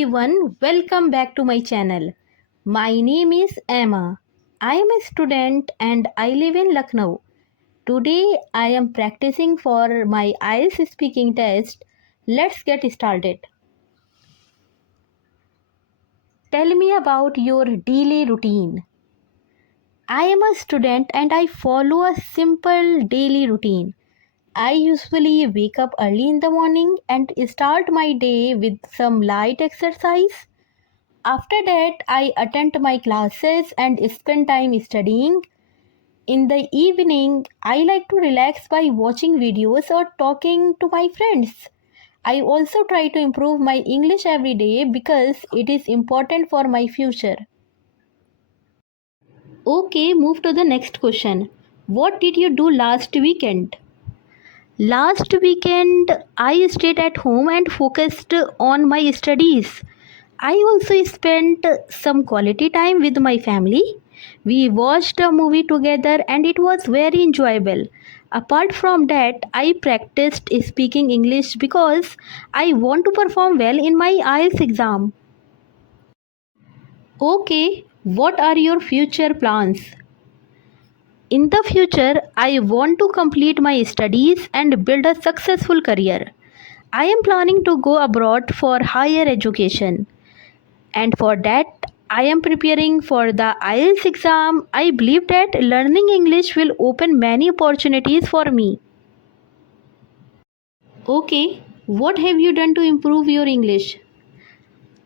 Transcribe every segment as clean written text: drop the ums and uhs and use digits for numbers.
everyone, welcome back to my channel. My name is Emma. I am a student and I live in Lucknow. Today I am practicing for my IELTS speaking test. Let's get started. Tell me about your daily routine. I am a student and I follow a simple daily routine. I usually wake up early in the morning and start my day with some light exercise. After that, I attend my classes and spend time studying. In the evening, I like to relax by watching videos or talking to my friends. I also try to improve my English every day because it is important for my future. Okay, move to the next question. What did you do last weekend? Last weekend, I stayed at home and focused on my studies. I also spent some quality time with my family. We watched a movie together and it was very enjoyable. Apart from that, I practiced speaking English because I want to perform well in my IELTS exam. Okay, what are your future plans? In the future, I want to complete my studies and build a successful career. I am planning to go abroad for higher education. And for that, I am preparing for the IELTS exam. I believe that learning English will open many opportunities for me. Okay, what have you done to improve your English?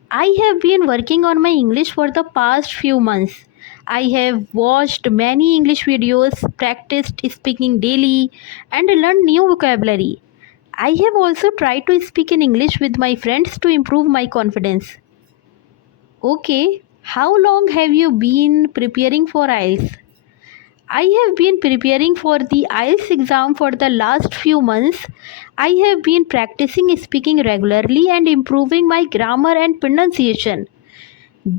I have been working on my English for the past few months. I have watched many English videos, practiced speaking daily, and learned new vocabulary. I have also tried to speak in English with my friends to improve my confidence. Okay, how long have you been preparing for IELTS? I have been preparing for the IELTS exam for the last few months. I have been practicing speaking regularly and improving my grammar and pronunciation.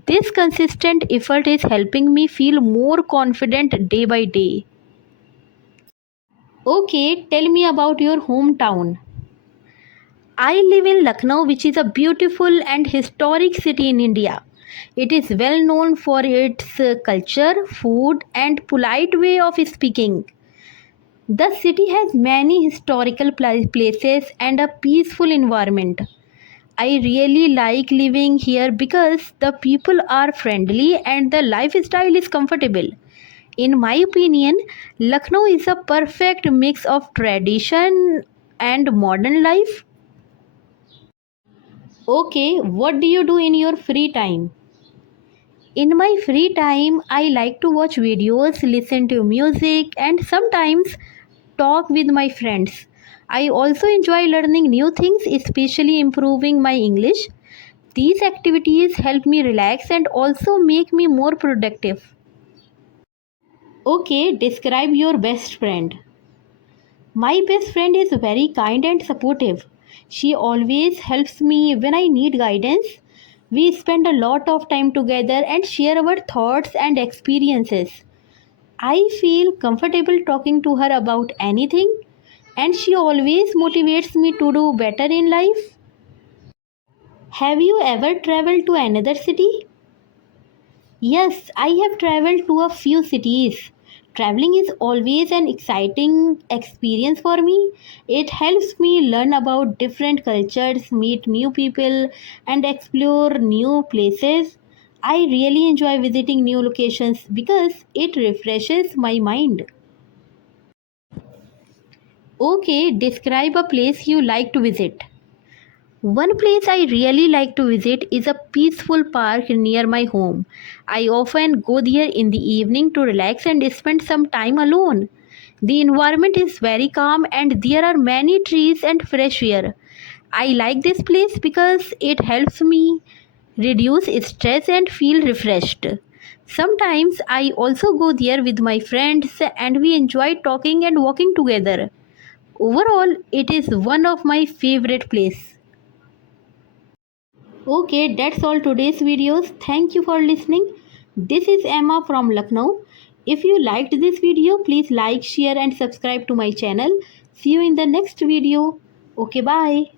This consistent effort is helping me feel more confident day by day. Okay, tell me about your hometown. I live in Lucknow, which is a beautiful and historic city in India. It is well known for its culture, food, and polite way of speaking. The city has many historical places and a peaceful environment. I really like living here because the people are friendly and the lifestyle is comfortable. In my opinion, Lucknow is a perfect mix of tradition and modern life. Okay, what do you do in your free time? In my free time, I like to watch videos, listen to music, and sometimes talk with my friends. I also enjoy learning new things, especially improving my English. These activities help me relax and also make me more productive. Okay, describe your best friend. My best friend is very kind and supportive. She always helps me when I need guidance. We spend a lot of time together and share our thoughts and experiences. I feel comfortable talking to her about anything, and she always motivates me to do better in life. Have you ever traveled to another city? Yes, I have traveled to a few cities. Traveling is always an exciting experience for me. It helps me learn about different cultures, meet new people, and explore new places. I really enjoy visiting new locations because it refreshes my mind. Okay, describe a place you like to visit. One place I really like to visit is a peaceful park near my home. I often go there in the evening to relax and spend some time alone. The environment is very calm and there are many trees and fresh air. I like this place because it helps me reduce stress and feel refreshed. Sometimes I also go there with my friends and we enjoy talking and walking together. Overall, it is one of my favorite places. Okay, that's all today's videos. Thank you for listening. This is Emma from Lucknow. If you liked this video, please like, share and subscribe to my channel. See you in the next video. Okay, bye.